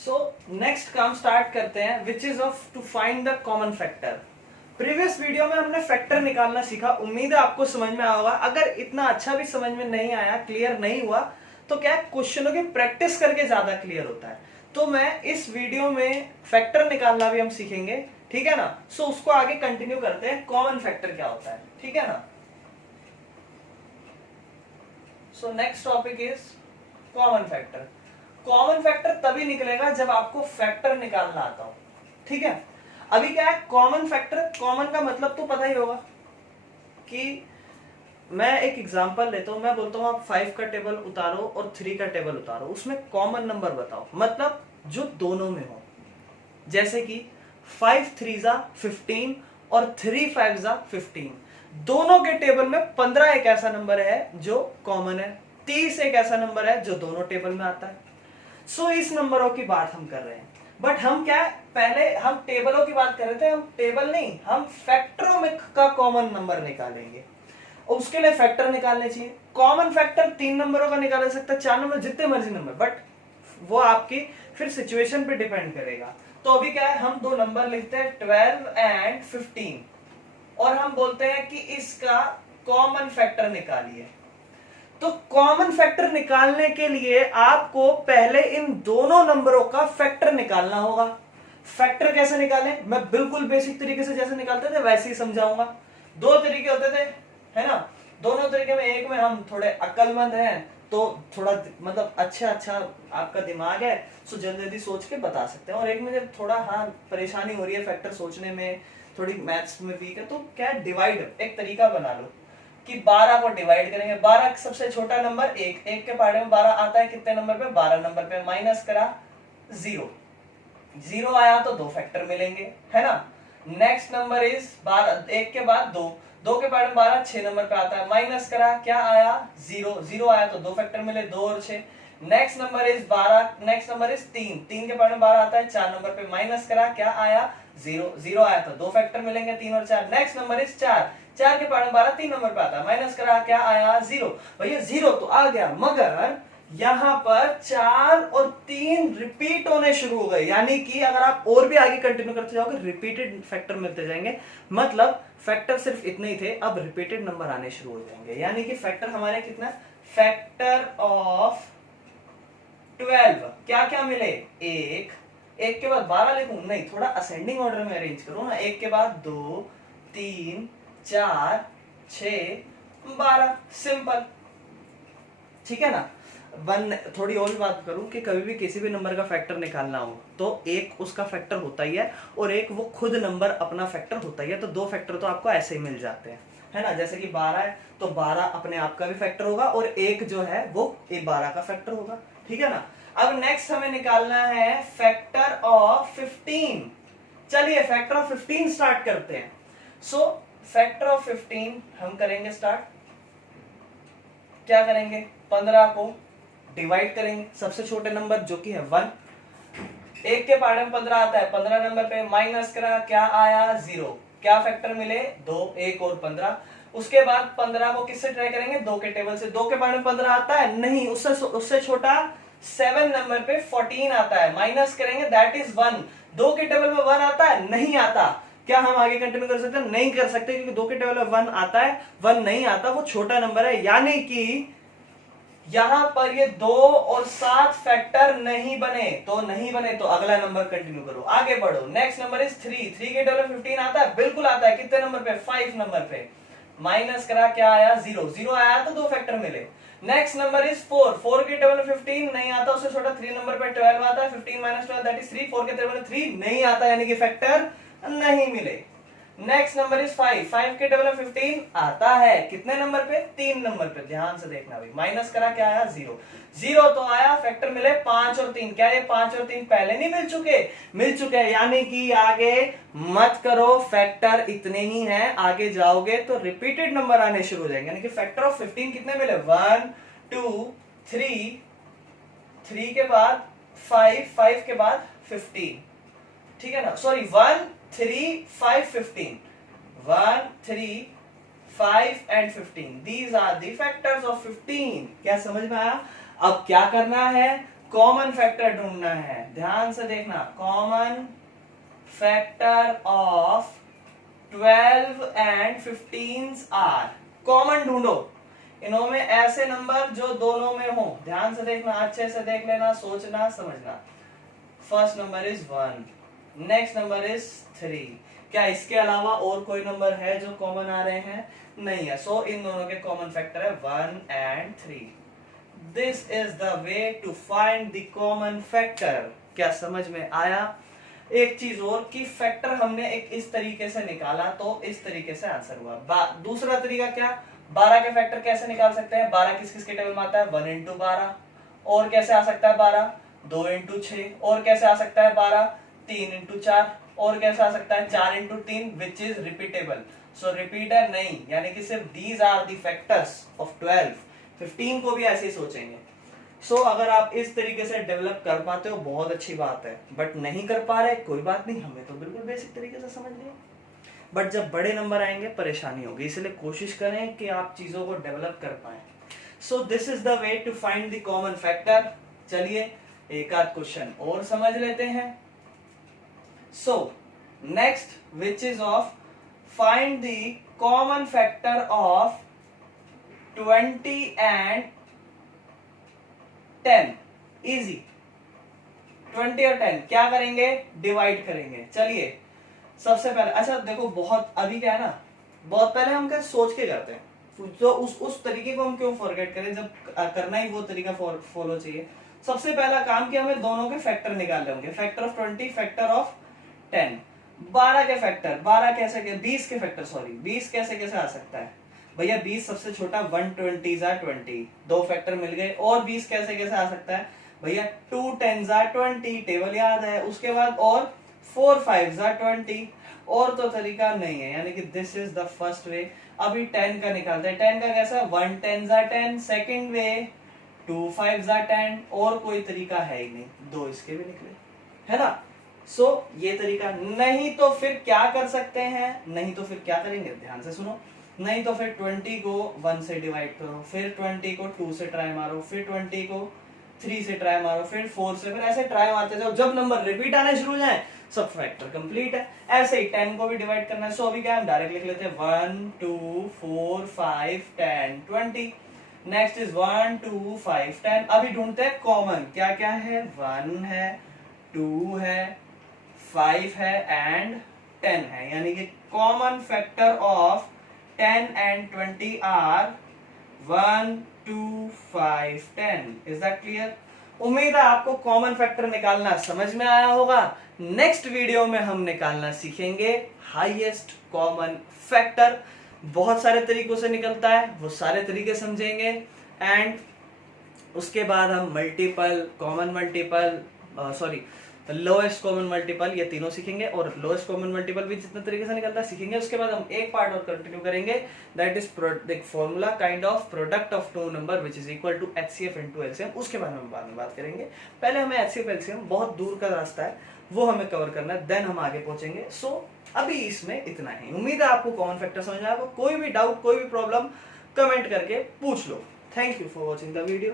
So next काम start करते हैं, which is of to find the common factor. Previous video में हमने फैक्टर निकालना सीखा, उम्मीद है आपको समझ में आया होगा। अगर इतना अच्छा भी समझ में नहीं आया, क्लियर नहीं हुआ, तो क्या क्वेश्चनों की प्रैक्टिस करके ज्यादा क्लियर होता है। तो मैं इस वीडियो में फैक्टर निकालना भी हम सीखेंगे, ठीक है ना। सो उसको आगे कंटिन्यू करते हैं, कॉमन फैक्टर क्या होता है, ठीक है ना। So next topic is common factor. Common factor तभी निकलेगा जब आपको फैक्टर निकालना आता हो, ठीक है। अभी क्या है कॉमन फैक्टर, कॉमन का मतलब तो पता ही होगा कि मैं एक एग्जांपल लेता हूं, मैं बोलता हूं आप 5 का टेबल उतारो और 3 का टेबल उतारो, उसमें कॉमन नंबर बताओ, मतलब जो दोनों में हो। जैसे कि 5 3 15 और 3 5 15, दोनों के टेबल में 15 एक ऐसा नंबर है जो कॉमन है, 30 एक ऐसा नंबर है जो दोनों टेबल में आता है। सो इस नंबरों की बात हम कर रहे हैं, बट हम क्या है, पहले हम टेबलों की बात कर रहे थे, हम टेबल नहीं, हम फैक्टरों में का कॉमन नंबर निकालेंगे। उसके लिए फैक्टर निकालने चाहिए। कॉमन फैक्टर 3 नंबरों का निकाल सकता है, 4 नंबर, जितने मर्जी नंबर, बट वो आपकी फिर सिचुएशन पे डिपेंड करेगा। तो अभी क्या है, हम दो नंबर लिखते हैं 12 एंड 15, और हम बोलते हैं कि इसका कॉमन फैक्टर निकालिए। तो कॉमन फैक्टर निकालने के लिए आपको पहले इन दोनों नंबरों का फैक्टर निकालना होगा। फैक्टर कैसे निकालें, मैं बिल्कुल बेसिक तरीके से जैसे निकालते थे वैसे ही समझाऊंगा। दो तरीके होते थे, है ना। दोनों तरीके में, एक में हम थोड़े अक्लमंद हैं तो थोड़ा मतलब अच्छा आपका दिमाग है, सो जल्दी जल्दी सोच के बता सकते हैं, और एक में जब थोड़ा परेशानी हो रही है फैक्टर सोचने में, थोड़ी मैथ्स में वीक है, तो क्या डिवाइड एक तरीका बना लो कि 12 को डिवाइड करेंगे। 12 सबसे छोटा नंबर, एक के पहाड़े में 12 आता है कितने नंबर पे, 12 नंबर पे, माइनस करा 0 आया तो 2 फैक्टर मिलेंगे, है ना। नेक्स्ट नंबर इज 12, एक के बाद 2 के पहाड़े में 12 6 नंबर पे आता है, माइनस करा क्या आया 0 आया तो 2 फैक्टर मिले, 2 और 6। Next number is 12, next number is 3 के पहाड़े में 12 आता है 4 नंबर पे, माइनस करा क्या आया 0 आया तो 2 फैक्टर मिलेंगे, 3 और 4। नेक्स्ट नंबर इज 4 के पहाड़े में 12 3 नंबर पे आता है, माइनस करा क्या आया 0। भैया 0 तो आ गया, मगर यहां पर 4 और 3 रिपीट होने शुरू हो गए, यानी कि अगर आप और भी आगे कंटिन्यू करते जाओगे रिपीटेड फैक्टर मिलते जाएंगे। मतलब फैक्टर सिर्फ इतने ही थे, अब रिपीटेड नंबर आने शुरू हो जाएंगे, यानी कि फैक्टर हमारे कितना, फैक्टर ऑफ 12 क्या क्या मिले, एक के बाद 12 लिखूं, नहीं, थोड़ा असेंडिंग ऑर्डर में अरेंज करो ना, एक के बाद 2 3 4 6 12, सिंपल, ठीक है ना। थोड़ी और भी बात करूं कि कभी भी किसी भी नंबर का फैक्टर निकालना हो तो एक उसका फैक्टर होता ही है, और एक वो खुद नंबर अपना फैक्टर होता ही है, तो 2 फैक्टर तो आपको ऐसे ही मिल जाते हैं, है ना। जैसे कि 12 है तो 12 अपने आप का भी फैक्टर होगा, और एक जो है वो 12 का फैक्टर होगा, ठीक है ना। अब नेक्स्ट हमें निकालना है फैक्टर ऑफ 15। चलिए फैक्टर ऑफ 15 स्टार्ट करते हैं। सो फैक्टर ऑफ 15 हम करेंगे स्टार्ट, क्या करेंगे, 15 को डिवाइड करेंगे, सबसे छोटे नंबर जो कि है 1, एक के पहाड़े में 15 आता है, 15 नंबर पे माइनस करा क्या आया 0, क्या फैक्टर मिले 2, 1 और 15। उसके बाद 15 को किससे ट्राई करेंगे, 2 के टेबल से। 2 के पहाड़े में 15 आता है, नहीं, उससे छोटा 7 नंबर पे 14 आता है, माइनस करेंगे दैट इज 1। 2 के टेबल में 1 आता है, नहीं आता। क्या हम आगे कंटिन्यू कर सकते हैं, नहीं कर सकते, क्योंकि 2 के टेबल में 1 आता है, 1 नहीं आता, वो छोटा नंबर है, यानी कि यहां पर ये 2 और 7 फैक्टर नहीं बने, तो अगला नंबर कंटिन्यू करो, आगे बढ़ो। नेक्स्ट नंबर इज 3 के टेबल में 15 आता है, बिल्कुल आता है, कितने नंबर पे, 5 नंबर पे, माइनस करा क्या आया 0 आया तो 2 फैक्टर मिले। नेक्स्ट नंबर इज 4 के टेबल में 15 नहीं आता, उससे छोटा 3 नंबर पे 12 आता है, 15 माइनस 12 दैट इज 3, 4 के टेबल में 3 नहीं आता, यानी कि फैक्टर नहीं मिले। नेक्स्ट नंबर इज 5 के टेबल में 15 आता है, कितने नंबर पे, 3 नंबर पे, ध्यान से देखना भाई, माइनस करा क्या आया 0 तो आया, फैक्टर मिले 5 और 3। क्या ये 5 और 3 पहले नहीं मिल चुके हैं, यानी कि आगे मत करो, फैक्टर इतने ही हैं, आगे जाओगे तो रिपीटेड नंबर आने शुरू हो जाएंगे, यानी कि फैक्टर ऑफ 15 कितने मिले, 1 2 3 के बाद 5 के बाद 15, ठीक है ना, sorry 1 3 5 15, 1 3 5 and 15, these are the factors of 15। क्या समझ में आया। अब क्या करना है, कॉमन फैक्टर ढूंढना है, ध्यान से देखना, common factor of 12 and 15 are, common ढूंढो इनों में ऐसे नंबर जो दोनों में हो, ध्यान से देखना, अच्छे से देख लेना, सोचना समझना। First number is 1, next number is 3। क्या इसके अलावा और कोई नंबर है जो कॉमन आ रहे हैं? नहीं है। सो इन दोनों के कॉमन फैक्टर है 1 and 3। This is the way to find the common factor. क्या समझ में आया? एक चीज और कि फैक्टर हमने एक इस तरीके से निकाला तो इस तरीके से आंसर हुआ। दूसरा तरीका क्या, 12 के फैक्टर कैसे निकाल सकते हैं? 12 किस किस के टेबल में आता है? 1 इंटू 12। और कैसे आ सकता है 12? 2 इंटू 6। और कैसे आ सकता है 12? 3 इंटू 4। और कैसे आ सकता है 4 into 3, which is repeatable. So repeater नहीं, यानी कि सिर्फ these are the factors of 12। 15 को भी ऐसे ही सोचेंगे। सो अगर आप इस तरीके से डेवलप कर पाते हो बहुत अच्छी बात है, बट नहीं कर पा रहे कोई बात नहीं, हमें तो बिल्कुल बेसिक तरीके से समझ लिया। बट जब बड़े नंबर आएंगे परेशानी होगी, इसलिए कोशिश करें कि आप चीजों को डेवलप कर पाए। So this is the way to find the common factor. चलिए एक आध क्वेश्चन और समझ लेते हैं। So next which is of find the common factor of 20 and 10। Easy. 20 और 10 क्या करेंगे? डिवाइड करेंगे। चलिए सबसे पहले, अच्छा देखो, बहुत अभी क्या है ना, बहुत पहले हम क्या सोच के करते हैं, तो उस तरीके को हम क्यों फॉरगेट करें, जब करना ही वो तरीका फॉलो चाहिए। सबसे पहला काम कि हमें दोनों के फैक्टर निकालने होंगे, फैक्टर ऑफ 20, फैक्टर ऑफ 10। 12 के फैक्टर, 12 कैसे, 20 के फैक्टर, सॉरी 20 कैसे कैसे आ सकता है भैया? 20 सबसे छोटा, 120 जा 20, दो फैक्टर मिल गए। और 20 कैसे कैसे आ सकता है भैया? 2 10 जा 20, टेबल याद है। उसके बाद और 4 5 जा 20, और तो तरीका नहीं है, यानी कि this is the first way. अभी 10 का निकालते हैं। 10 का कैसा? 1 10 जा 10, सेकेंड वे 2 5 जा 10, और कोई तरीका है ही नहीं, दो इसके भी निकले, है ना। सो ये तरीका नहीं तो फिर क्या कर सकते हैं? नहीं तो फिर क्या करेंगे, ध्यान से सुनो। नहीं तो फिर 20 को 1 से डिवाइड करो, फिर 20 को 2 से ट्राई मारो, फिर 20 को 3 से ट्राई मारो, फिर 4 से, फिर ऐसे ट्राई मारते जाओ। जब नंबर रिपीट आने शुरू हो जाए सब फैक्टर कंप्लीट है। ऐसे ही 10 को भी डिवाइड करना है। सो अभी क्या हम डायरेक्ट लिख लेते हैं 1 2 4 5 10 20। Next is 1 2 5 10। अभी ढूंढते हैं कॉमन, क्या क्या है? 1 है, 2 है, 5 है एंड 10 है, यानी कि common factor of 10 and 20 are 1 2 5 10। Is that clear? उम्मीद है आपको कॉमन फैक्टर निकालना समझ में आया होगा। नेक्स्ट वीडियो में हम निकालना सीखेंगे हाईएस्ट कॉमन फैक्टर। बहुत सारे तरीकों से निकलता है, वो सारे तरीके समझेंगे। एंड उसके बाद हम multiple, common multiple, sorry lowest common multiple, ये तीनों सीखेंगे। और लोएस्ट कॉमन मल्टीपल भी जितना तरीके से निकलता है सीखेंगे। उसके बाद हम एक पार्ट और कंटिन्यू करेंगे, that is formula kind of product of two number which is equal to HCF into LCM। उसके बारे में बाद में बात करेंगे। पहले हमें HCF LCM, बहुत दूर का रास्ता है, वो हमें कवर करना है, देन हम आगे पहुंचेंगे। सो अभी इसमें इतना ही। उम्मीद है आपको कॉमन फैक्टर समझ में आएगा। कोई भी डाउट, कोई भी प्रॉब्लम कमेंट करके पूछ लो। Thank you for watching the video.